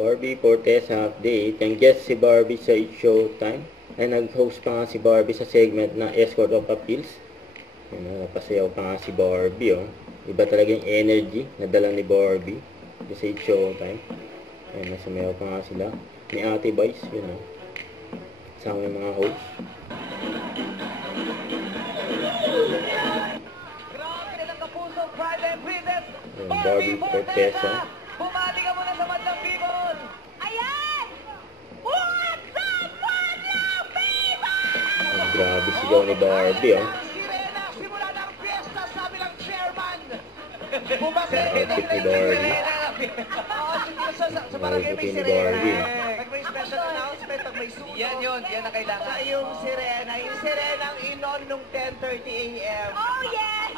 Barbie Fortesa update. Ang guest si Barbie sa It's Showtime. Ay nag-host pa nga si Barbie sa segment na Escort of Appeals. Napasayaw pa nga si Barbie, oh. Iba talaga yung energy na dala ni Barbie sa It's Showtime. Ayun, nasumayaw pa nga sila. Ni Ate Vice, yun, oh. Kasama yung mga host. Barbie Fortesa. Bumati ka muna sa Madlang People! Ayan! What's up, Madlang People? Grabe sigaw ni Barbie, oh. Sirena, simula ng fiesta, sabi ng chairman! Bumati Outfit ni Barbie. Sa barangay may Outfit ni sirena. Barbie. Pag may special announcement, pag may suno. Yan ang kailangan. Sa yung sirena ang inon nung 10:30 a.m. Oh, yes!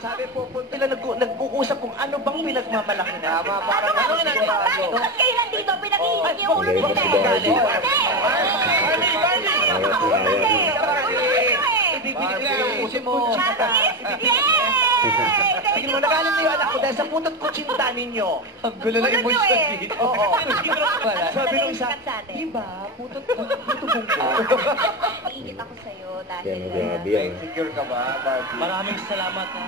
Sabi po, sila nag-uusap kung ano bang pinagmamalaki na. Parang ano na Bakit ba't kayo nandito? Pinag-iinit yung ulo Galit nila na si eh. Barbie. Awat na awat na. Tingin mo, nagalit na yung anak ko dahil sa putot kutsinta ninyo. Ang gulo na emotion dito. Oo. Sabi nung isa, diba? putot bunggo. Iingit ako sa'yo dahil Yan, grabe yan. Insecure ka ba, Barbie? Maraming salamat ha.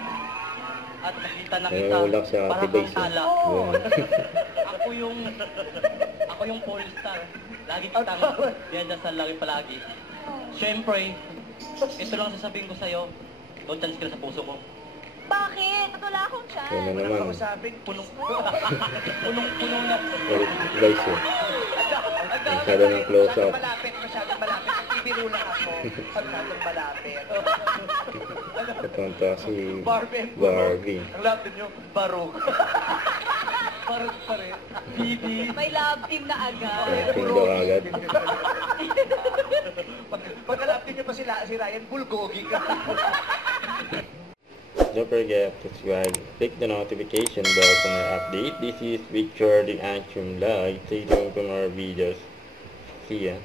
At nakita na kita. Nangunulak sa Ate Parang Vice, kang tala. oh. Ako yung polestar. Lagi kitang dinadasal lagi palagi. Siyempre, ito lang sasabihin ko sa'yo. Don't chance ka na sa puso ko. Bakit? Wala akong Yan chance. na naman. Punong-puno na. Vice, oh. Masyado ng close-up. Masyadong malapit. Bibiro lang ako. Masyadong malapit. Papunta si Barbie. Barbie. Ang lapit nyo, barog. Parang pa rin. Bibi. May love team na agad. Acting daw agad. Pagkalapit nyo pa si Ryan, bulgogi ka. Don't forget to subscribe, click the notification bell for my update. This is Victor the Antrim Live. Stay tuned for more videos. See ya.